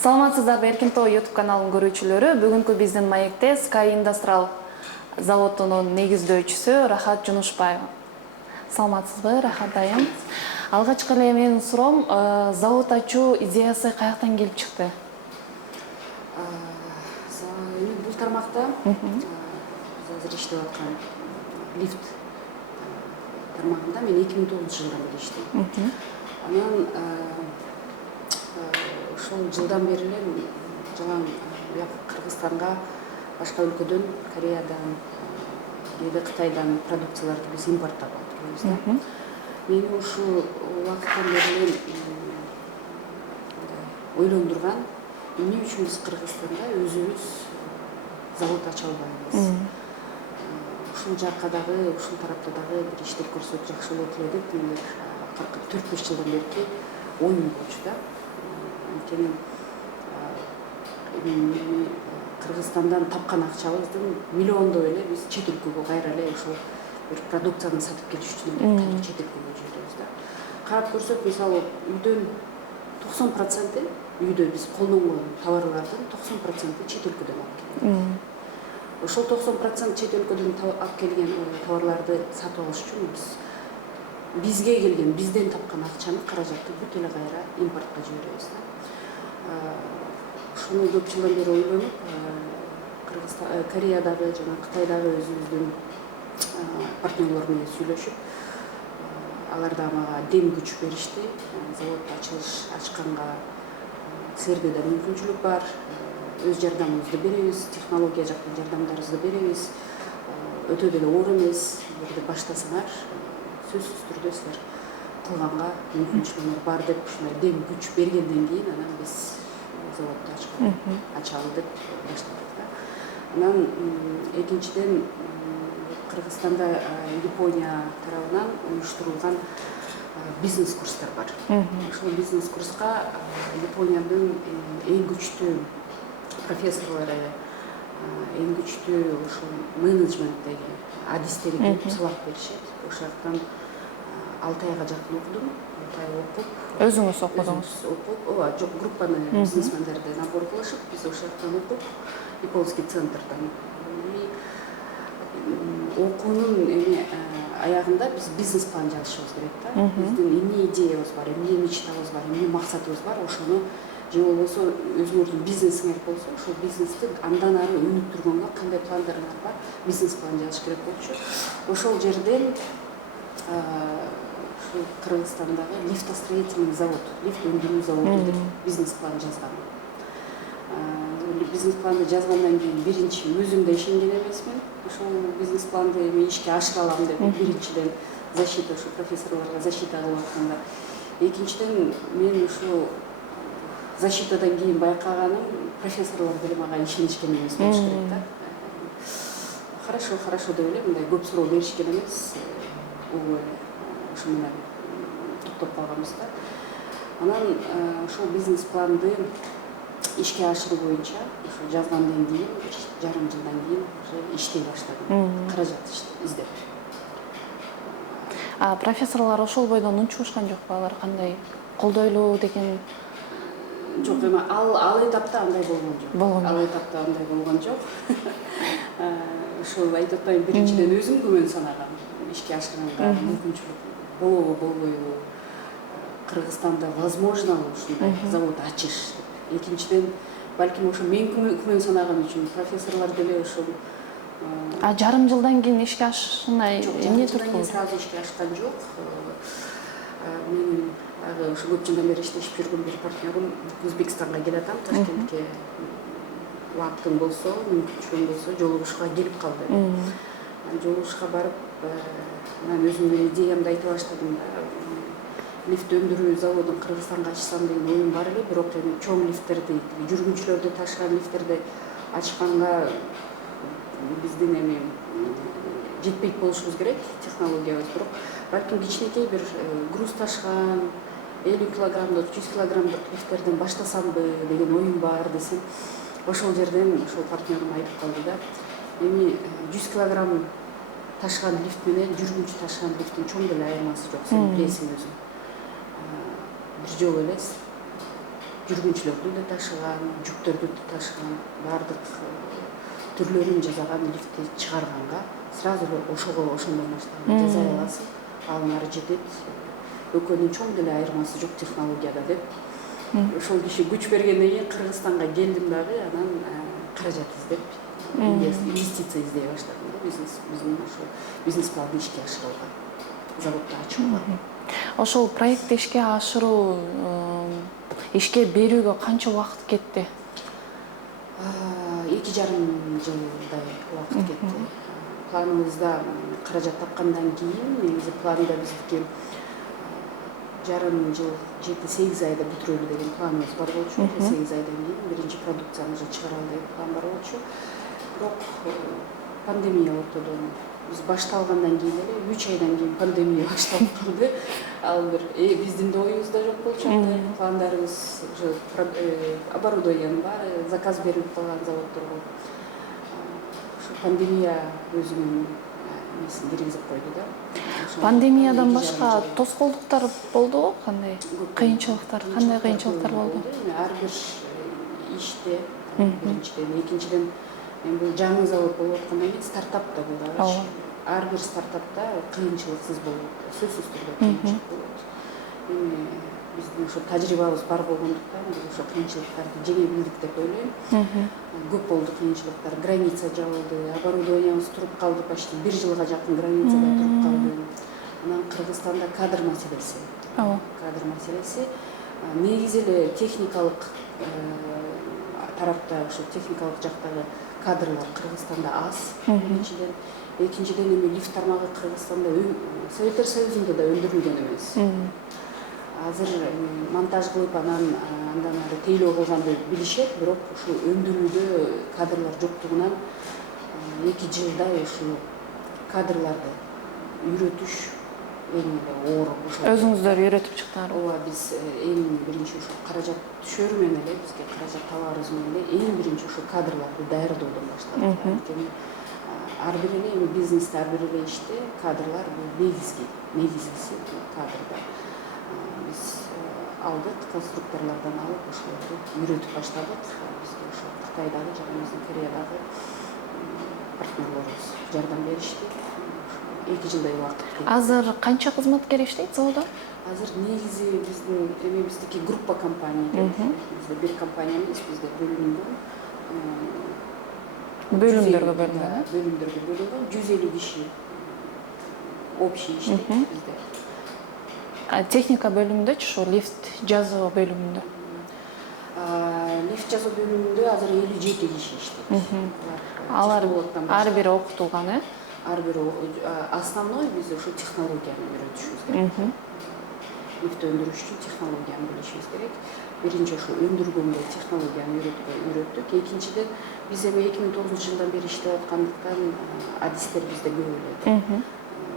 Саламатсыздарбы, Эркин Тоо YouTube каналынын көрүүчүлөрү. Бүгүнкү биздин маекте Sky Industrial заводунун негиздөөчүсү Рахат Жунушбаева. Саламатсызбы, Рахат айым? Алгачкы эле менин суроом, завод ачуу идеясы каяктан келип чыкты? Бул тармакта азыр иштеп аткан лифт тармагында мен 2009-жылдан бери иштейм. Анан ошол жылдан бери эле жалаң Кыргызстанга башка өлкөдөн, Кореядан, кээде Кытайдан продукцияларды биз импорттоп алып келебиз да. Мени ушул убакыттан бери ойлондурган, эмне үчүн биз Кыргызстанда өзүбүз завод ача албайбыз. Ушул жакка дагы, ушул тарапта дагы бир иштеп көрсөк жакшы болот эле деп мен 4-5 жылдан берки оюм болчу да. Анткени Кыргызстандан тапкан акчабыздын миллиондой эле биз чет өлкөгө кайра эле ошол бир продукцияны сатып келиш үчүн эле чет өлкөгө жиберебиз да. Карап көрсөк, мисалы үйдөн 90% үйдө биз колдонгон товарлардын 90% чет өлкөдөн алып келебиз. Ошол 90% чет өлкөдөн алып келген товарларды сатып алыш үчүн бизге келген, бизден тапкан акчаны, каражатты бүт эле кайра импортко жиберебиз да. Ушуну көп жылдан бери ойлонуп, Кореядагы жана Кытайдагы өзүбүздүн партнерлор менен сүйлөшүп, алар да мага дем күч беришти. Завод ачканга силерге да мүмкүнчүлүк бар, өз жардамыбызды беребиз, технология жактан жардамдарыбызды беребиз, өтө деле оор эмес, эгерде баштасаңар, сөзсүз түрдө силер кылганга мүмкүнчүлүгүңөр бар деп ушундай дем күч бергенден кийин анан биз заводду ачалы деп баштадык да. Анан экинчиден Кыргызстанда Япония тарабынан уюштурулган бизнес курстар бар. Ошол бизнес курска Япониянын эң күчтүү профессорлору, эң күчтүү ошол менеджменттеги адистери келип сабак беришет. Ошол жактан 6 айга жакын окудум. 6 ай окуп, Өзүңүз окудуңуз? Ооба, жок, группаны бизнесмендерди набор кылышып, биз ошол жактан окуп, Японский центрдан. Окуунун аягында биз бизнес план жазышыбыз керек да. Биздин эмне идеябыз бар, эмне мечтабыз бар, эмне максатыбыз бар, ошону же болбосо өзүңөрдүн бизнесиңер болсо, ошол бизнести андан ары өнүктүргөнгө кандай пландарыңар бар, бизнес план жазыш керек болчу. Ошол жерден Кыргызстандагы лифтостроительный завод, лифт өндүрүү заводу деп бизнес план жазгам. Бизнес планды жазгандан кийин биринчи өзүм да ишенген эмесмин. Ошол бизнес планды мен ишке ашыра алам деп биринчиден защита, ошо профессорлорго защита кылып атканда. Экинчиден мен ушу защитадан кийин байкаганым, профессорлор деле мага ишенишкен эмес болуш керек да. Хорошо деп эле мындай көп суроо беришкен эмес. Угуп эле ушу менен токтоп калганбыз да. Анан ошол бизнес планды ишке ашыруу боюнча ошо жазгандан кийин, жарым жылдан кийин иштей баштадым. Каражат издеп. Профессорлор ошол бойдон унчушкан жокпу? Алар кандай колдойлуу деген? Жок, эми ал этапта андай болгон жок. Ал этапта андай болгон жок. Ошол айтып атпайм, биринчиден өзүм күмөн санагам. Ишке ашырганга мүмкүнчүлүк болобу, болбойбу? Кыргызстанда возможно ушундай завод ачыш. Экинчиден, балким ошо мен күмөн санаган үчүн профессорлор деле ошол жарым жылдан кийин ишке ашышына эмне туртку? Сразу ишке ашкан жок. Мен ошо көп жылдан бери иштешип жүргөн бир партнерим Өзбекстанга келатам, Ташкентке убактың болсо, мүмкүнчүлүгүң болсо жолугушууга келип кал дедим. Жолугушууга барып, мен өзүмдүн идеямды айтып баштадым да. Лифт өндүрүү заводун Кыргызстанга ачсам деген оюм бар эле, бирок эми чоң лифттерди, жүргүнчүлөрдү ташыган лифттерди ачканга биздин эми жетпейт болушубуз керек, технологиябыз. Бирок балким кичинекей бир груз ташыган 50 килограммдык, 100 килограммдык лифттерден баштасамбы деген оюм бар десем, ошол жерден ошол партнерим айтып калды да. Эми 100 килограмм ташыган лифт менен жүргүнчү ташыган лифттин чоң деле айырмасы жок, сен билесиң өзүң. Бир жолу элес жүргүнчүлөрдү да ташыган, жүктөрдү да ташыган, баардык түрлөрүн жасаган лифтти чыгарганга сразу эле ошондон баштап жасай аласың, ал нары жетет. Экөөнүн чоң деле айырмасы жок технологияда деп. Ошол киши күч бергенден кийин Кыргызстанга келдим дагы, анан каражат издеп, инвестиция издей баштадым да, биздин ошо бизнес планды ишке ашырууга, заводду ачууга. Ошол проектти ишке ашыруу, ишке берүүгө канча убакыт кетти? 2,5 жылдай убакыт кетти. Планыбызда каражат тапкандан кийин, негизи планда биздики жарым жыл 7-8 айда бүтүрөлү деген планыбыз бар болчу. 8 айдан кийин биринчи продукциябызды чыгаралы деген план бар болчу. Бирок пандемия ортодон биз башталгандан кийин эле 3 айдан кийин пандемия башталып калды. Ал бир биздин да оюбузда жок болчу. Пландарыбыз уже оборудованиянын баары заказ берилип калган заводдорго. Ошо пандемия өзүнүн несин киргизип койду да. Пандемиядан башка тоскоолдуктар болдубу? Кандай кыйынчылыктар, болду? Ар бир иште биринчиден, экинчиден бул жаңы завод болуп аткандан кийин стартап да бул. Ар бир стартапта кыйынчылыксыз болот, сөзсүз түрдө кыйынчылык болот. Биздин ошо тажрыйбабыз бар болгондуктан биз ошо кыйынчылыктарды жеңе билдик деп ойлойм. Көп болду кыйынчылыктар, граница жабылды, оборудованиябыз туруп калды, почти 1 жылга жакын границада туруп калды. Анан Кыргызстанда кадр маселеси. Негизи эле техникалык тарапта, ошо техникалык жактагы кадрлар Кыргызстанда аз. Биринчиден, экинчиден эми лифт тармагы Кыргызстанда Советтер Союзунда да өндүрүлгөн эмес. Азыр монтаж кылып анан андан ары тейлөө кылганды билишет, бирок ушу өндүрүүдө кадрлар жоктугунан 2 жылдай ушу кадрларды үйрөтүш эң эле оор. Өзүңүздөр үйрөтүп чыктыңарбы? Ооба, биз эң биринчи ушу каражат түшөрү менен эле, бизге каражат табарыбыз менен эле эң биринчи ушу кадрларды даярдоодон баштадык. Анткени ар бир эле бизнесте, ар бир эле иште кадрлар бул негизгиси кадрда. Биз алдык, конструкторлордон алып, ошолорду үйрөтүп баштадык. Бизге ошо Кытайдагы жана биздин Кореядагы партнерлорубуз жардам беришти. 2 жылдай убакыт кетти. Азыр канча кызматкер иштейт заводдо? Азыр негизи биздики группа компания. Бизде бир компания эмес, бизде бөлүмдөргө бөлүнгөн. 150 киши общий иштейт бизде. Техника бөлүмүндөчү, ошо лифт жазуу бөлүмүндө? Лифт жазуу бөлүмүндө азыр 57 киши иштейт. Алар ар бири окутулган, Ар бири основной биз ошо технологияны үйрөтүшүбүз керек. Лифт өндүрүш үчүн технологияны билишибиз керек. Биринчи ошо өндүргөндө технологияны үйрөттүк. Экинчиден, биз эми 2009 жылдан бери иштеп аткандыктан адистер бизде көп эле.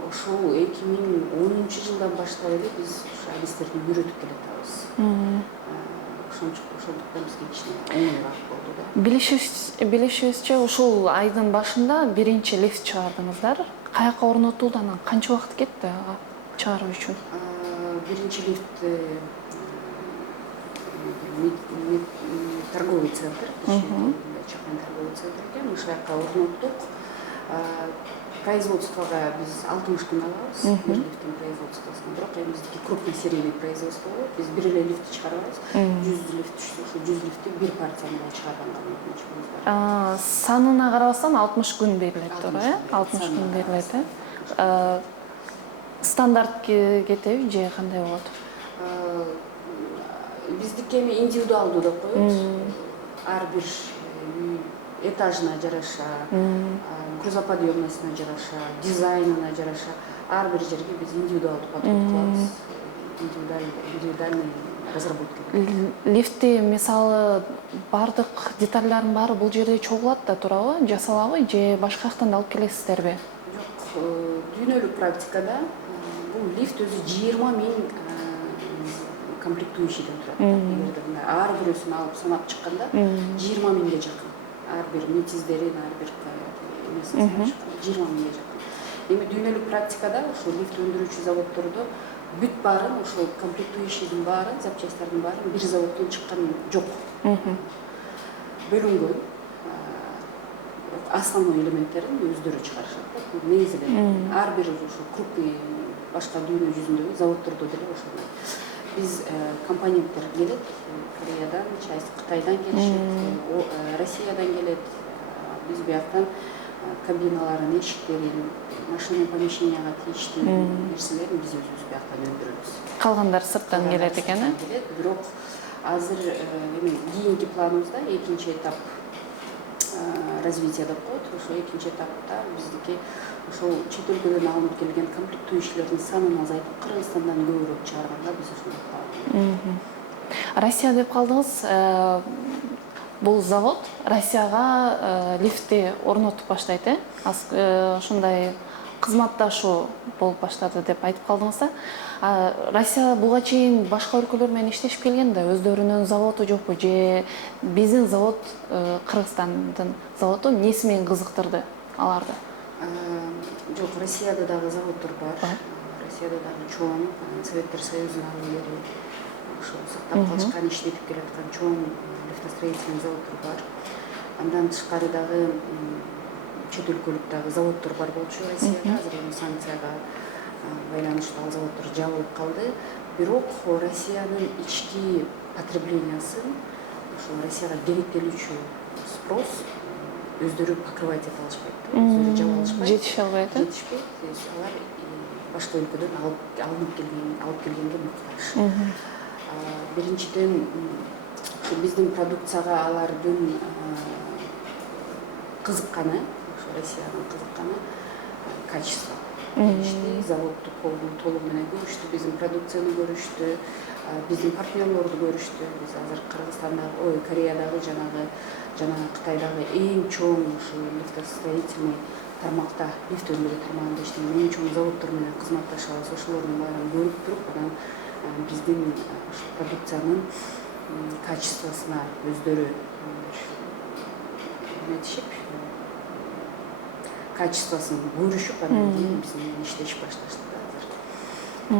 Ошол 2010 жылдан баштап эле биз ошо адистерди үйрөтүп келатабыз. Ошондуктан бизге кичине оңоюраак болду да. Билишибизче, ушул айдын башында биринчи лифт чыгардыңыздар. Каяка орнотулду, анан канча убакыт кетти ага чыгаруу үчүн? Биринчи лифт торговый центр, чакан торговый центр экен, ошол жака орноттук. Производствого биз 60 күн алабыз, бир лифттин производствосуна. Бирок эми биздики крупный серийный производство болот. Биз бир эле лифт чыгарабыз. 100 лифт түшсө, ошо 100 лифтти бир партия менен чыгарганга мүмкүнчүлүгүбүз бар. Санына карабастан 60 күн берилет, туура, 60 күн берилет. Стандарт кетеби же кандай болот? Биздики эми индивидуалдуу деп коет. Ар бир этажына жараша, грузоподъемностуна жараша, дизайнына жараша ар бир жерге биз индивидуалдуу подход кылабыз. Индивидуальный разработка. Лифтти мисалы бардык детальдардын баары бул жерде чогулат да турабы, жасалабы же башка жактан да алып келесиздерби? Жок, дүйнөлүк практикада бул лифт өзү 20 000 комплектующийден турат. Эгерде ар бирөөсүн алып санап чыкканда 20 000ге жакын. Ар бир метиздерин, ар бир эмесин 20 000ге жакын. Эми дүйнөлүк практикада ошо лифт өндүрүүчү заводдордо бүт баарын ошол комплектующийдин баарын, запчастьтардын баарын бир заводдон чыккан жок. Бөлүнгөн основной элементтерин өздөрү чыгарышат. Негизи ар бир ошо крупный башка дүйнө жүзүндөгү заводдордо деле ошондой. Биз компоненттер келет Кореядан, часть Кытайдан келишет, Россиядан келет. Биз бияктан кабиналарын, эшиктерин, машина помещенияга тийиштүү нерселерин биз өзүбүз бияктан өндүрөбүз. Калгандар сырттан келет экен, э? Бирок азыр кийинки планыбызда экинчи этап развития деп коет. Ошо экинчи этапта биздики ошол чет өлкөдөн алынып келген комплектующийлердин санын азайтып, Кыргызстандан көбүрөөк чыгарганга биз ошондой план. Россия деп калдыңыз. Бул завод Россияга лифтти орнотуп баштайт, э? Ошондой кызматташуу болуп баштады деп айтып калдыңыз да. Россия буга чейин башка өлкөлөр менен иштешип келген да, өздөрүнүн заводу жокпу же биздин завод, Кыргызстандын заводу эмнеси менен кызыктырды аларды? Жок, Россияда дагы заводдор бар. Россияда дагы чоң Советтер Союзунан бери ошо сактап калышкан, иштетип келаткан чоң лифтостроительный заводдор бар. Андан тышкары дагы чет өлкөлүк дагы заводдор бар болчу Россияда. Азыр эми санкцияга байланыштуу ал заводдор жабылып калды. Бирок Россиянын ички потреблениясын ошо Россияга керектелүүчү спрос өздөрү покрывать эте алышпайт. Өздөрү жаба алышпайт. Жетише албайт. Жетишпейт. Алар башка өлкөдөн алып келгенге муктаж. Биринчиден биздин продукцияга алардын кызыкканы, ошо Россиянын кызыкканы качество. Заводду толугу менен көрүштү, биздин продукцияны көрүштү, биздин партнерлорду көрүштү. Биз азыр Кыргызстандагы, Кореядагы жана Кытайдагы эң чоң ушу лифтостроительный тармакта, лифт өндүрүү тармагында иштеген эң чоң заводдор менен кызматташабыз. Ошолордун баарын көрүп туруп, анан биздин продукциянын качествосуна өздөрү эметишип, качествосын көрүшүп, анан кийин биз менен иштешип башташты азыр.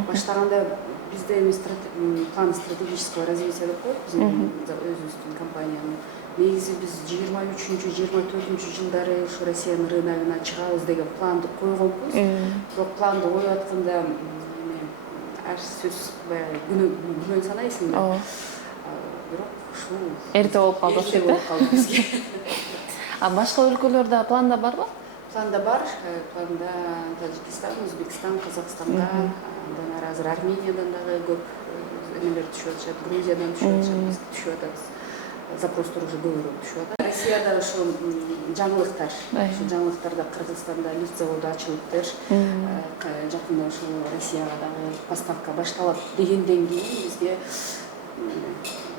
Баштаганда бизде план стратегического развития деп коет, биздин өзүбүздүн компаниянын. Негизи биз 23-24 жылдары ушу Россиянын рыногуна чыгабыз деген планды койгонбуз. Бирок планды коюп атканда ар сөз баягы күнөө санайсың. Бирок ушул эрте болуп калды бизге. Башка өлкөлөрдө планда барбы? Планда бар. Планда Таджикистан, Өзбекстан, Казакстандан, андан азыр Армениядан дагы көп эмелер түшүп атышат, Грузиядан түшүп атат. Запростор уже көбүрөөк түшүп атат. Россияда ошо жаңылыктар, ошо жаңылыктарда Кыргызстанда лифт заводу ачылыптыр. Жакында ошо Россияга дагы поставка башталат дегенден кийин бизге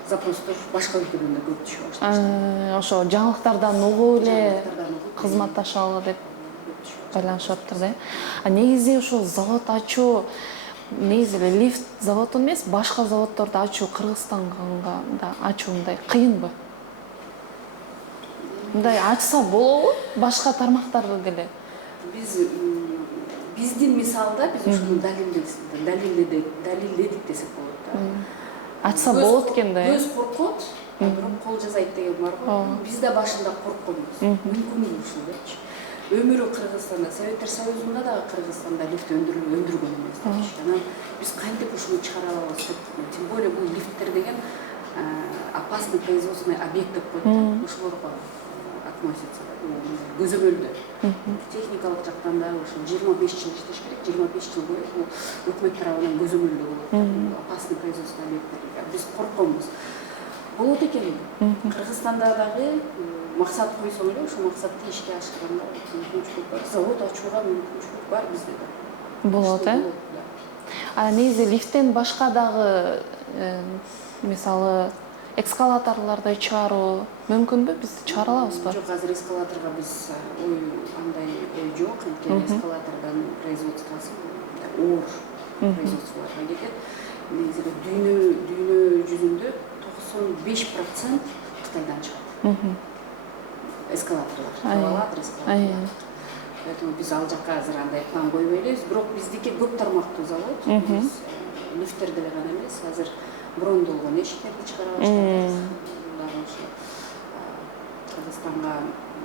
запростор башка өлкөдөн да көп түшүп башташты. Ошо жаңылыктардан угуп эле кызматташалы деп байланышып атыптыр да. Негизи ошо завод ачуу, негизи эле лифт заводун эмес, башка заводдорду ачуу Кыргызстанга да ачуу мындай кыйынбы? Мындай ачса болобу? Башка тармактарды деле. Биздин мисалда биз ушуну далилдедик десек болот да. Ачса болот экен да. Көз коркот, бирок кол жасайт деген бар го. Биз да башында коркконбуз. Мүмкүнбү ушул депчи. Өмүрү Кыргызстанда, Советтер Союзунда дагы Кыргызстанда лифт өндүргөн эмес депчи. Анан биз кантип ушуну чыгара алабыз деп, тем более бул лифттер деген опасный производственный объект деп коет. Ошолорго относится, көзөмөлдө. Техникалык жактан да ошо 25 жыл иштеш керек, 25 жыл бою бул өкмөт тарабынан көзөмөлдө болот. Опасный производственный объект. Биз коркконбуз. Болот экен. Кыргызстанда дагы максат койсоң эле ошо максатты ишке ашырганга мүмкүнчүлүк бар. Завод ачууга мүмкүнчүлүк бар бизде да. Болот, э? Негизи лифттен башка дагы мисалы эскалаторлорду чыгаруу мүмкүнбү? Биз чыгара алабызбы? Жок, азыр эскалаторго биз андай ой жок. Анткени эскалатордун производствосу оор производстволорго кетет. Негизи дүйнө жүзүндө 95% Кытайдан чыгат. Эскалаторлор, эскалатор. Поэтому биз ал жакка азыр андай план койбой элебиз. Бирок биздики көп тармактуу завод. Биз лифттер деле гана эмес, азыр брондолгон эшиктерди чыгара баштадык. Дагы ошо Кыргызстанга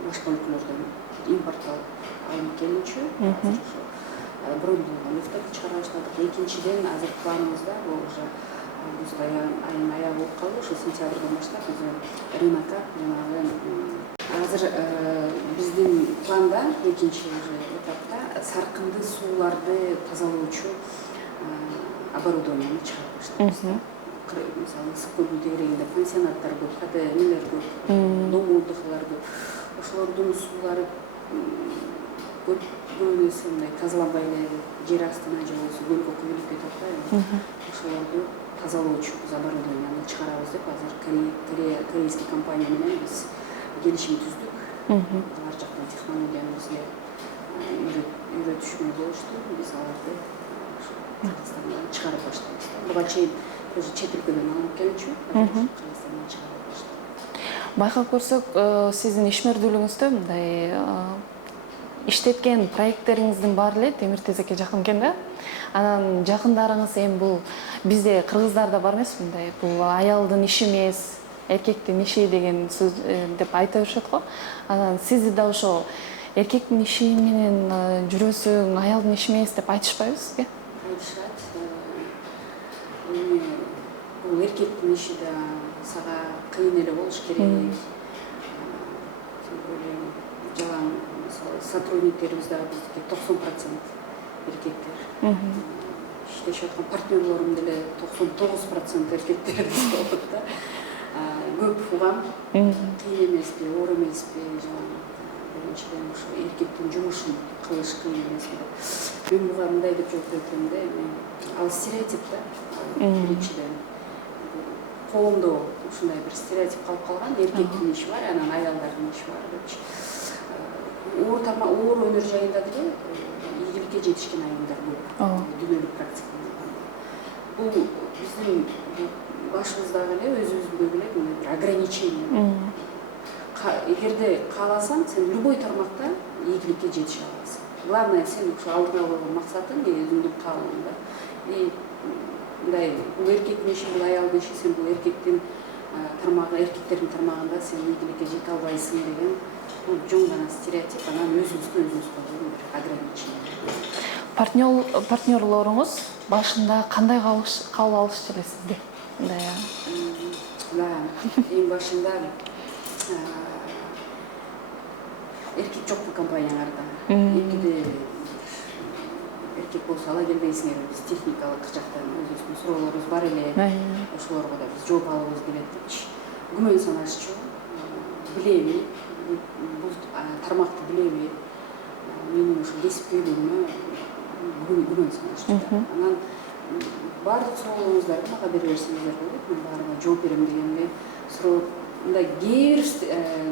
башка өлкөлөрдөн импорттолуп алынып келүүчү. Азыр ошо брондолгон лифттерди чыгара баштадык. Экинчиден, азыр планыбызда бул уже август айынын аягы болуп калды. Ошо сентябрдан баштап биз рынокко жанагы азыр биздин планда экинчи уже этапта саркынды сууларды тазалоочу оборудованияны чыгарып баштайбыз. Мисалы ысык көлдүн тегерегинде пансионаттар көп, кафелер көп, дом отдыхлар көп. Ошолордун суулары көбүнесе мындай тазаланбай эле жер астына же болбосо көлгө куюлуп кетип атпайбы. Ошолорду тазалоочу оборудованияны чыгарабыз деп азыр корейский компания менен биз келишим түздүк. Алар жактан технологияны бизге үйрөтүшмөй болушту. Биз аларды Кыргызстандан чыгарып баштайбыз. Буга чейин уже чет өлкөдөн алып келчү, Кыргызстандан чыгарып баштайбыз. Байкап көрсөк, сиздин ишмердүүлүгүңүздө мындай иштеткен проекттериңиздин баары эле темир тезекке жакын экен да. Анан жакындарыңыз эми бул бизде кыргыздарда бар эмес мындай, бул аялдын иши эмес, эркектин иши деген сөз деп айта беришет го. Анан сизди да ошо эркектин иши менен жүрөсүң, аялдын иши эмес деп айтышпайбы сизге? Айтышат. Бул эркектин иши да сага кыйын эле болуш керек. Жалаң сотрудниктерибиз да биздики 90% эркектер. Иштешип аткан партнерлорум деле 99% эркектер болот да. Көп угам, кыйын эмеспи, оор эмеспи, биринчиден ошо эркектин жумушун кылыш кыйын эмеспи. Мен буга мындай деп жооп берем да, ал стереотип да. Биринчиден коомдо ушундай бир стереотип калып калган, эркектин иши бар, анан аялдардын иши бар депчи. Оор өнөр жайында деле ийгиликке жетишкен айымдар көп. Дүйнөлүк практикада. Бул биздин башыбыздагы эле өзүбүздүн эле бир ограничение. Эгерде кааласаң, сен любой тармакта ийгиликке жетише аласың. Главное, сен ошо алдыңа койгон максатың өзүңдүн каалооңда. Мындай бул эркектин иши, бул аялдын иши, сен бул эркектин тармагы, эркектердин тармагында сен ийгиликке жете албайсың деген бул жоң гана стереотип, анан өзүбүз койгон бир ограничение. Партнерлоруңуз башында кандай кабыл алышчу эле сизди? Да, эң башында эркек жокпу компанияларда. Эмне эркек болсо ала келбейсиңер, биз техникалык жактан өзүбүздүн суроолорубуз бар эле. Ошолорго да биз жооп алабыз келет депчи. Күмөн санашчу. Билеби, бул тармакты билеби. Менин ошо кесипкөйлүгүмө күмөн санашчу. Анан баардык суроолоруңуздарды мага бере берсеңиздер болот. Мен баарына жооп берем дегенде суроо мындай кээ бир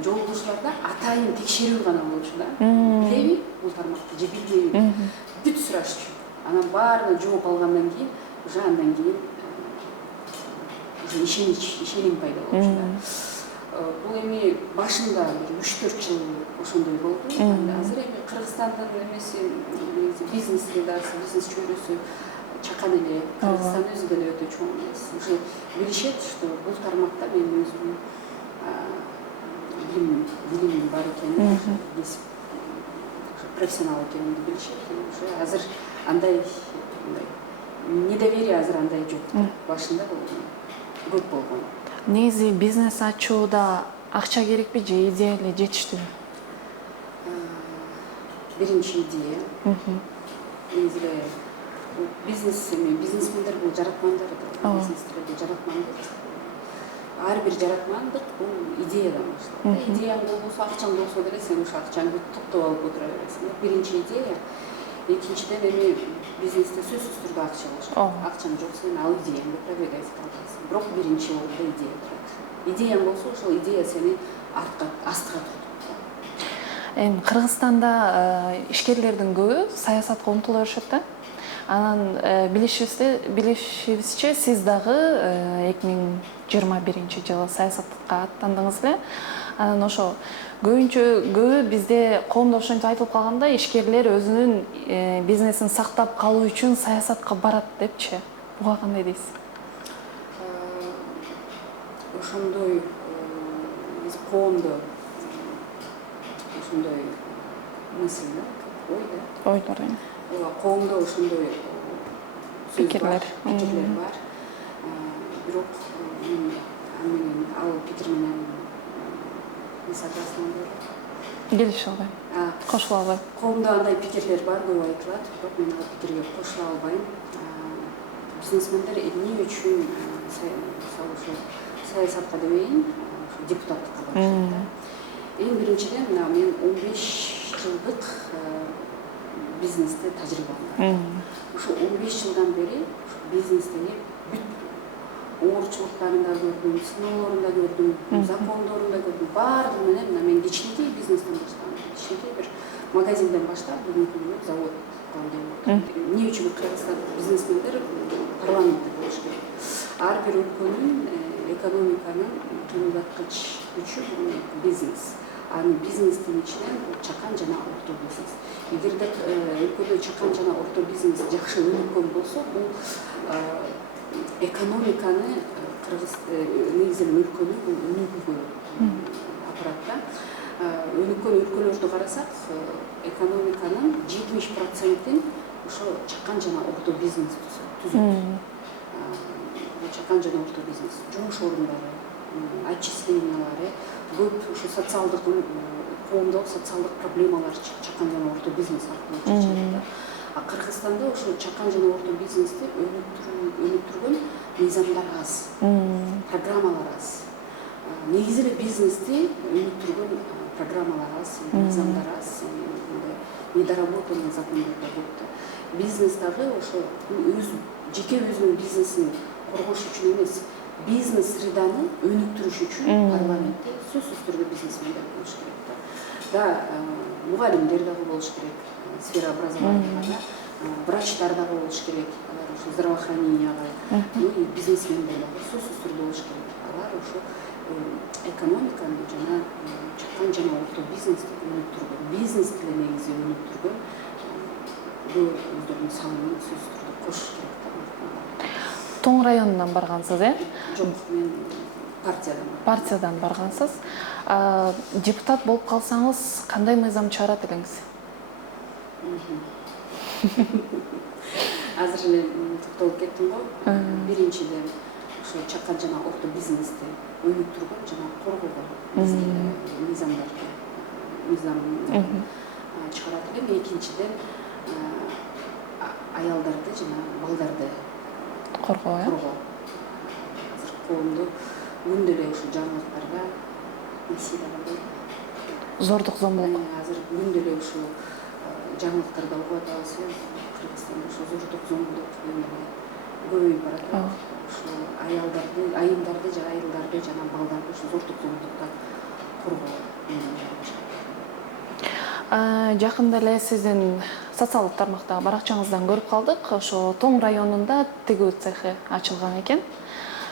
жолугушууларда атайын текшерүү гана болчу да. Билеби бул тармакты же билбейби? Бүт сурашчу. Анан баарына жооп алгандан кийин, уже андан кийин уже ишеним пайда болчу да. Бул эми башында бир 3-4 жыл ошондой болду. Азыр эми Кыргызстандын эмеси бизнес средасы, бизнес чөйрөсү чакан эле, Кыргызстан өзү деле өтө чоң эмес. Уже билишет, что бул тармакта мен өзүмдүн билимим бар экенин, профессионал экенимди билишет. Уже азыр андай недоверие азыр андай жок. Башында көп болгон. Негизи бизнес ачууда акча керекпи же идея эле жетиштүүбү? Биринчи идея. Негизи бизнесмендер бул жаратмандар да. Бизнестерде жаратмандык. Ар бир жаратмандык бул идеядан баштайт. Идеяң болбосо, акчаң болсо деле сен ошо акчаңды топтоп алып отура бересиң. Биринчи идея. Экинчиден эми бизнесте сөзсүз түрдө акча болушат. Акчаң жок, сен ал идеяңды продвигать кыла аласың. Бирок биринчи орунда идея турат. Идеяң болсо, ошол идея сени астыга токтотот. Эми Кыргызстанда ишкерлердин көбү саясатка умтула беришет да. Анан билишибизче сиз дагы 2021 жылы саясатка аттандыңыз эле. Анан ошо көбү бизде коомдо ошентип айтылып калганда, ишкерлер өзүнүн бизнесин сактап калуу үчүн саясатка барат депчи. Буга кандай дейсиз? Ошондой коомдо ошондой мысль да, ой да. Ойлор. Коомдо ошондой Пикирлер. Пикирлер бар. Бирок мен ал пикир менен согласна болбойм. Келише албайм. Кошула албайм. Коомдо андай пикирлер бар, көп айтылат, бирок мен ал пикирге кошула албайм. Бизнесмендер эмне үчүн мисалы ошо саясатка дебейин, депутаттыкка барышат да. Эң биринчиден мен 15 жылдык бизнесте тажрыйбам бар. Ошо 15 жылдан бери бизнестеги бүт оорчулуктарын да көрдүм, сыноолорун да көрдүм, закондорун да көрдүм. Баардыгы менен мен кичинекей бизнестен баштагам. Кичинекей бир магазинден баштап бүгүнкү күнү заводко келдим. Эмне үчүн Кыргызстан бизнесмендер парламентте болуш керек? Ар бир өлкөнүн экономиканын кыймылдаткыч күчү бизнес. Аны бизнестин ичинен чакан жана орто бизнес. Эгерде өлкөдө чакан жана орто бизнес жакшы өнүккөн болсо, бул экономиканы негизинен өлкөнү өнүгүүгө апарат да. Өнүккөн өлкөлөрдү карасак, экономиканын 70%-ин ошо чакан жана орто бизнес түзөт. Чакан жана орто бизнес, жумуш орундары, отчислениялары, көп ушу социалдык коомдогу социалдык проблемалар чакан жана орто бизнес аркылуу чечилет. Кыргызстанда ошо чакан жана орто бизнести өнүктүргөн мыйзамдар аз, программалар аз. Негизи эле бизнести өнүктүргөн программалар аз, мыйзамдар аз, недоработанный закондор да көп да. Бизнес дагы ошо жеке өзүнүн бизнесин коргош үчүн эмес, бизнес среданы өнүктүрүш үчүн парламентте сөзсүз түрдө бизнесмендер болуш керек да. Мугалимдер дагы болуш керек, сфера образованияга, врачтар дагы болуш керек, алар ошо здравоохраненияга, и бизнесмендер дагы сөзсүз түрдө болуш керек. Алар ошо экономиканы жана чакан жана орто бизнести өнүктүргөн, бизнести деле негизи өнүктүргөн өздөрүнүн салымын сөзсүз түрдө кошуш керек да. Тоң районунан баргансыз, Жок, мен партиядан баргансыз. Депутат болуп калсаңыз, кандай мыйзам чыгарат элеңиз? Азыр эле токтолуп кеттим го. Биринчиден ошо чакан жана орто бизнести өнүктүргөн жана коргогон мыйзамдарды чыгарат элем. Экинчиден аялдарды жана балдарды коргоо. Азыр коомдо күндө эле ушул жаңылыктарда насилие бар. Зордук, зомбулук. Азыр күндө эле ушул жаңылыктарда угуп атабыз, Кыргызстанда ошо зордук, зомбулук көбөйүп барат. Ошо айымдарды жана айылдарды жана балдарды ошо зордук, зомбулуктан коргоо. Жакында эле сиздин социалдык тармактагы баракчаңыздан көрүп калдык. Ошо Тоң районунда тигүү цехи ачылган экен.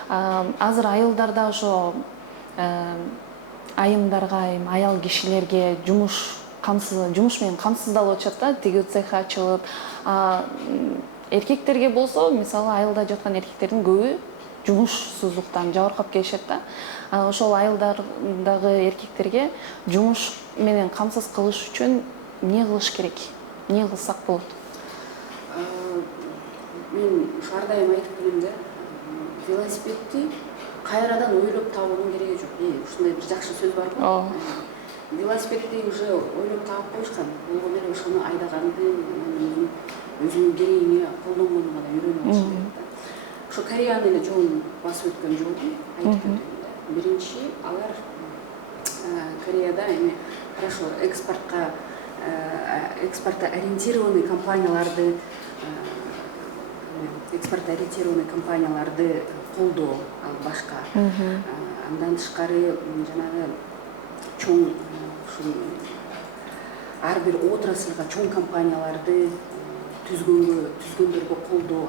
Азыр айылдарда ошо айымдарга, аял кишилерге жумуш менен камсыздалып атышат да, тигүү цехи ачылып. Эркектерге болсо, мисалы айылда жаткан эркектердин көбү жумушсуздуктан жабыркап келишет да. Ошол айылдардагы эркектерге жумуш менен камсыз кылыш үчүн эмне кылыш керек? Эмне кылсак болот? Мен ар дайым айтып келем да, велосипедти кайрадан ойлоп табуунун кереги жок. Ушундай бир жакшы сөз бар го. Велосипедти уже ойлоп таап коюшкан. Болгон эле ошону айдаганды, өзүнүн керегине колдонгонду гана үйрөнүп алыш керек да. Ошо Кореянын эле жолун басып өткөн жолду айтып өтөйүн да. Биринчи, алар Кореяда хорошо экспортко ориентированный компанияларды колдоо, ал башка. Андан тышкары жанагы чоң ушул ар бир отрасльга чоң компанияларды түзгөндөргө колдоо,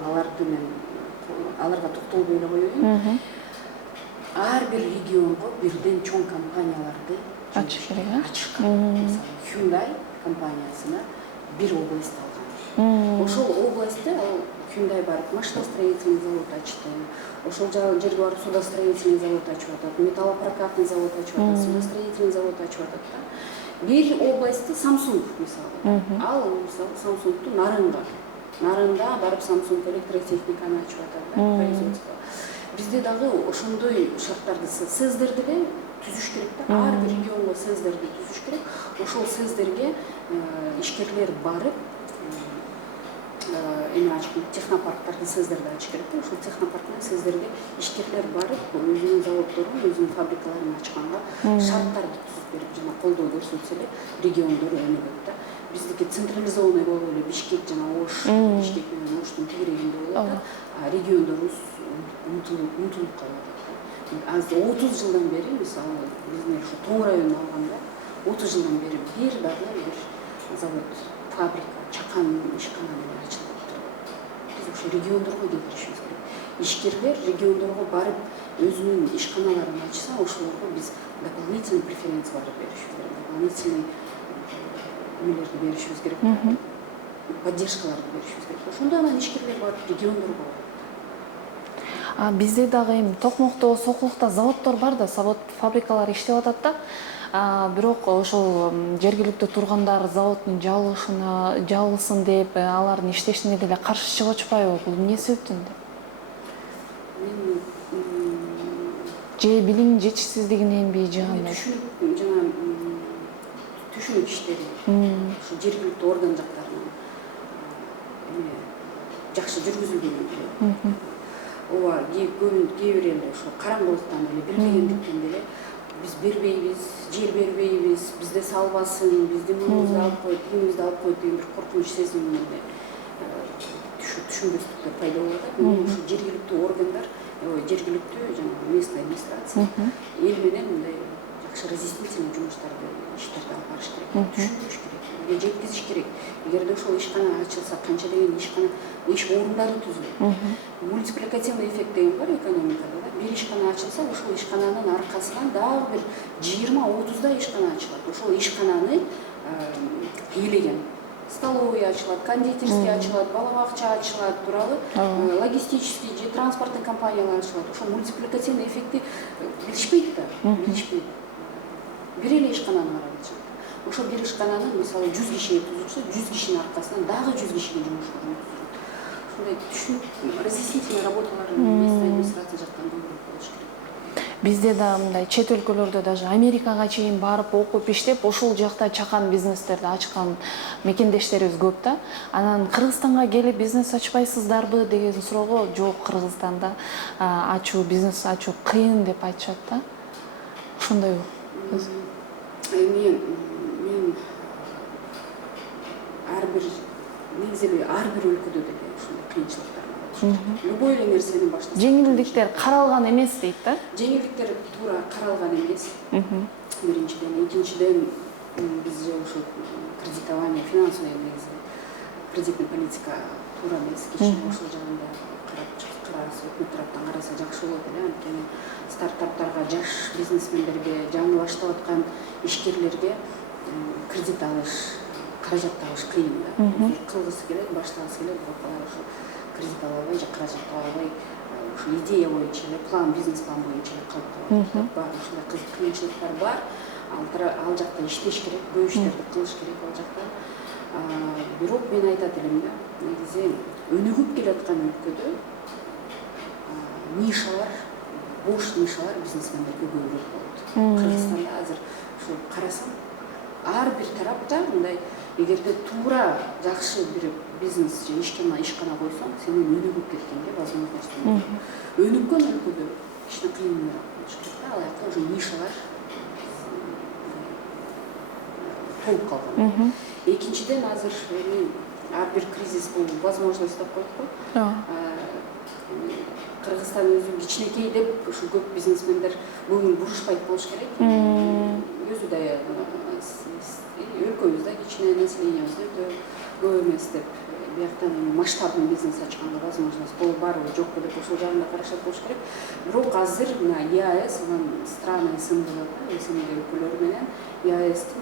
аларга токтолбой эле коеюн. Ар бир регионго бирден чоң компанияларды Ачыш керек. Мисалы, Hyundai компаниясына бир область алган. Ошол областьте ал Hyundai барып машиностроительный завод ачты. Ошол жерге барып судостроительный завод ачып атат, металлопрокатный завод ачып атат, судостроительный завод ачып атат да. Бир областы Samsung мисалы. Ал мисалы Samsung'тун Нарында барып Samsung электротехниканы ачып атат да, производство. Бизде дагы ошондой шарттарды СЭЗдерди эле түзүш керек да. Ар бир регионго СЭЗдерди түзүш керек. Ошол СЭЗдерге ишкерлер барып технопарктарды СЭЗдерди ачыш керек да. Ошол технопарктын СЭЗдерге ишкерлер барып өзүнүн заводдорун, өзүнүн фабрикаларын ачканга шарттарды түзүп берип жана колдоо көрсөтсө эле региондор өнүгөт да. Биздики централизованный болуп эле Бишкек жана Ош, Бишкек менен Оштун тегерегинде болот да. А региондорубуз унутулуп калып атат да. Азыр 30 жылдан бери мисалы биздин ушу Тоң районун алганда 30 жылдан бери бир дагы бир завод, фабрика, чакан ишкана менен ачылып турат. Биз ушу региондорго келишибиз керек. Ишкерлер региондорго барып өзүнүн ишканаларын ачса, ошолорго биз дополнительный преференцияларды беришибиз керек. Дополнительный эмелерди беришибиз керек. Поддержкаларды беришибиз керек. Ошондо анан ишкерлер барып региондорго барат. Бизде дагы эми Токмокто, Сокулукта заводдор бар да, завод фабрикалар иштеп атат да. Бирок ошол жергиликтүү тургандар заводдун жабылсын деп, алардын иштешине деле каршы чыгып атпайбы? Бул эмне себептен? Же билим жетишсиздигиненби, же кандай? Түшүнүк иштери, ушу жергиликтүү орган жактарынан жакшы жүргүзүлбөгөн. Ооба, кээ бир эле ошо караңгылыктан эле билбегендиктен деле биз бербейбиз, жер бербейбиз, бизде салбасын, биздин мунубузду алып коет, тигинибизди алып коет деген бир коркунуч сезим менен түшүнбөстүктөр пайда болуп атат. Ушу жергиликтүү органдар, жергиликтүү жана местный администрация эл менен мындай жакшы разъяснительный иштерди алып барыш керек, түшүндүрүш керек, жеткизиш керек. Эгерде ошол ишкана ачылса, канча деген иш орундары түзүлөт. Мультипликативный эффект деген бар экономикада да. Бир ишкана ачылса, ошол ишкананын аркасынан дагы бир 20-30 ишкана ачылат. Ошол ишкананы ээлеген столовый ачылат, кондитерский ачылат, бала бакча ачылат, туурабы? Логистический же транспортный компаниялар ачылат. Ошол мультипликативный эффектти билишпейт да, билишпейт. Бир эле ишкананы карап атышат. Ошол бир ишкананы мисалы 100 кишиге түзүлсө, 100 кишинин аркасынан дагы 100 кишиге жумуш орун. Ушундай түшүнүк, разъяснительный работаларын местный администрация жактан көбүрөөк болуш керек. Бизде да мындай чет өлкөлөрдө даже Америкага чейин барып окуп иштеп, ошол жакта чакан бизнестерди ачкан мекендештерибиз көп да. Анан Кыргызстанга келип бизнес ачпайсыздарбы деген суроого, жок, Кыргызстанда бизнес ачуу кыйын деп айтышат да. Ошондойбу? Мен ар бир өлкөдө деле ушундай кыйынчылыктар бар. Любой эле нерсени баштап жеңилдиктер каралган эмес дейт да. Жеңилдиктер туура каралган эмес. Биринчиден, экинчиден биз же ошо кредитование, финансовый негизи, кредитный политика туура эмес. Кичине ошол жагында караса, өкмөт тараптан караса жакшы болот эле. Анткени стартаптарга, жаш бизнесмендерге, жаңы баштап аткан ишкерлерге кредит алыш, каражат табыш кыйын да. Кылгысы келет, баштагысы келет, бирок алар ошо кредит ала албай же каражат таба албай, ошо идея боюнча эле, бизнес план боюнча эле калып калат. Бар ушундай кыйынчылыктар бар. Ал жакта иштеш керек, көп иштерди кылыш керек ал жакта. Бирок мен айтат элем да, негизи өнүгүп келаткан өлкөдө нишалар, бош нишалар бизнесмендерге көбүрөөк болот. Кыргызстанда азыр ушу карасам, ар бир тарапта мындай, эгерде туура жакшы бир бизнес же ишкана койсоң, сенин өнүгүп кеткенге возможность болот. Өнүккөн өлкөдө кичине кыйыныраак болуш керек да, ал жакта уже нишалар толуп калган. Экинчиден азыр ар бир кризис бул возможность деп коет го. Кыргызстан өзү кичинекей деп ушу көп бизнесмендер көңүл бурушпайт болуш керек. Өзү да өлкөбүздө кичине населениябыз өтө көп эмес деп, бияктан масштабный бизнес ачканга возможность барбы жокпу деп ошол жагында карашат болуш керек. Бирок азыр мына ЕАЭС, страны СНГ өлкөлөрү менен ЕАЭСтин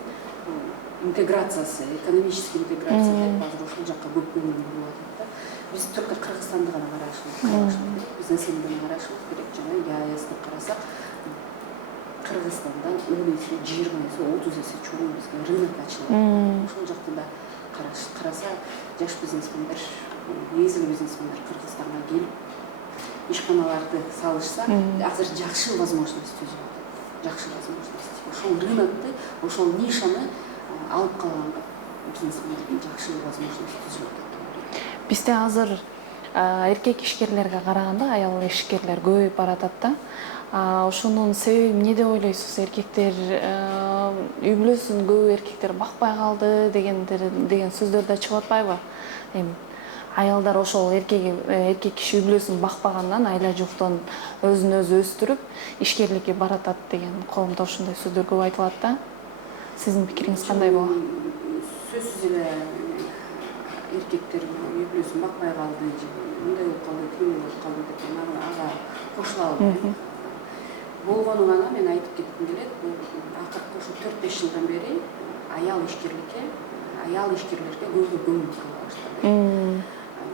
интеграциясы, экономический интеграция деп азыр ошол жакка көп көңүл буруп атат да. Биз только Кыргызстанды гана карашыбыз керек, биздин сендени карашыбыз керек. Жана ЕАЭСти карасак, Кыргызстандан 10 эсе, 20 эсе, 30 эсе чоң бизге рынок ачылат. Ошол жакты да караса, жаш бизнесмендер, негизги бизнесмендер Кыргызстанга келип ишканаларды салышса, азыр жакшы возможность түзүп атат. Жакшы возможность. Ошол рынокты, ошол нишаны алып калган бизнесмендерге жакшы возможность түзүп атат. Бизде азыр эркек ишкерлерге караганда аял ишкерлер көбөйүп баратат да. Ошонун себеби эмне деп ойлойсуз? Эркектер үй бүлөсүн көп эркектер бакпай калды деген сөздөр да чыгып атпайбы? Эми аялдар ошол эркек киши үй бүлөсүн бакпагандан, айла жуктан өзүн өзү өстүрүп, ишкерликке баратат деген коомдо ушундай сөздөр көп айтылат да. Сиздин пикириңиз кандай болот? Сөзсүз эле эркектер үй бүлөсүн бакпай калды, мындай болуп калды, тигиндей болуп калды деп ага кошула албайм. Болгону гана мен айтып кетким келет. Бул акыркы ошо 4-5 жылдан бери аял ишкерлерге көбүрөөк көңүл бура баштады.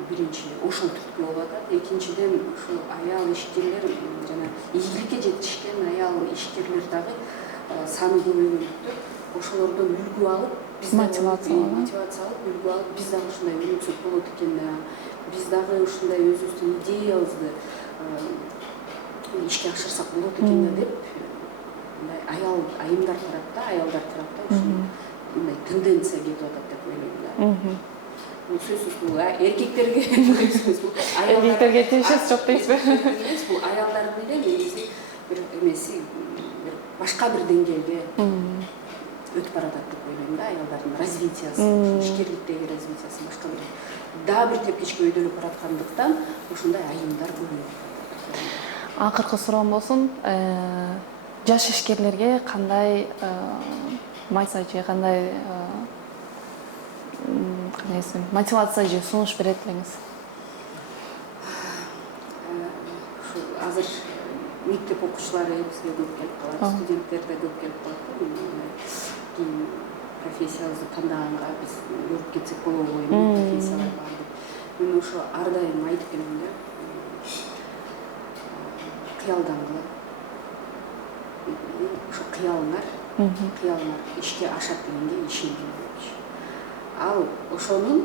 Биринчи ошол түрткү болуп атат. Экинчиден ушул аял ишкерлер жана ийгиликке жетишкен аял ишкерлер дагы саны көбөйгөндүктөн ошолордон үлгү алып, биз мотивация алып, үлгү алып, биз дагы ушундай өнөксөт болот экен, биз дагы ушундай өзүбүздүн идеябызды ишке ашырсак болот экен деп, айымдар тарапта, аялдар тарапта ушундай тенденция кетип атат деп ойлойм да. Бул сөзсүз бул эркектерге Эркектерге тиешеси жок дейсизби? Бул аялдардын эле негизи бир эмеси, бир башка бир деңгээлге өтүп баратат деп ойлойм да, аялдардын развитиясы, ишкерликтеги развитиясы башка бир дагы бир тепкичке өйдөлүп бараткандыктан ушундай айымдар көбөйүп атат. Акыркы суроом болсун, жаш ишкерлерге кандай кандай мотивация же сунуш берет элеңиз? Азыр мектеп окуучулары бизге көп келип калат, студенттер да көп келип калат. Кийин профессиябызды тандаганга биз көрүп кетсек болобу, эмне профессиялар бар деп. Мен ошо ар дайым айтып келем да. Кыялдангыла. Ошо кыялыңар ишке ашат дегенге ишенгиле. Ал ошонун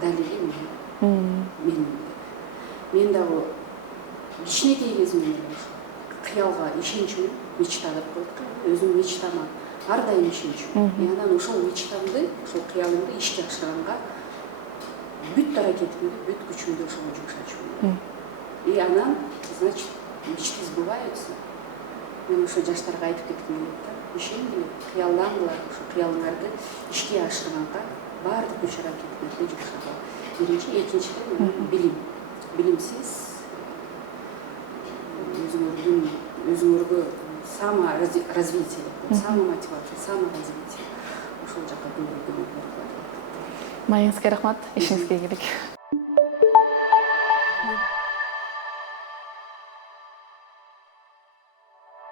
далили мен дагы кичинекей кезимден эле ошо кыялга ишенчүмүн, мечта деп коет го, өзүмдүн мечтама ар дайым ишенчүмүн. Анан ошол мечтамды, ошол кыялымды ишке ашырганга бүт аракетимди, бүт күчүмдү ошого жумшачумун. И анан, значит, мечты сбываются. Мен ошо жаштарга айтып кетким келет да. Ишенгиле, кыялдангыла, ошо кыялыңарды ишке ашырганга баардык күч аракетиңерди жумшагыла. Биринчи, экинчиден билимсиз өзүңөргө саморазвитие, самомотивация, саморазвитие. Ошол жака көбүрөөк көңүл буруп. Маеңизге рахмат, ишиңизге ийгилик.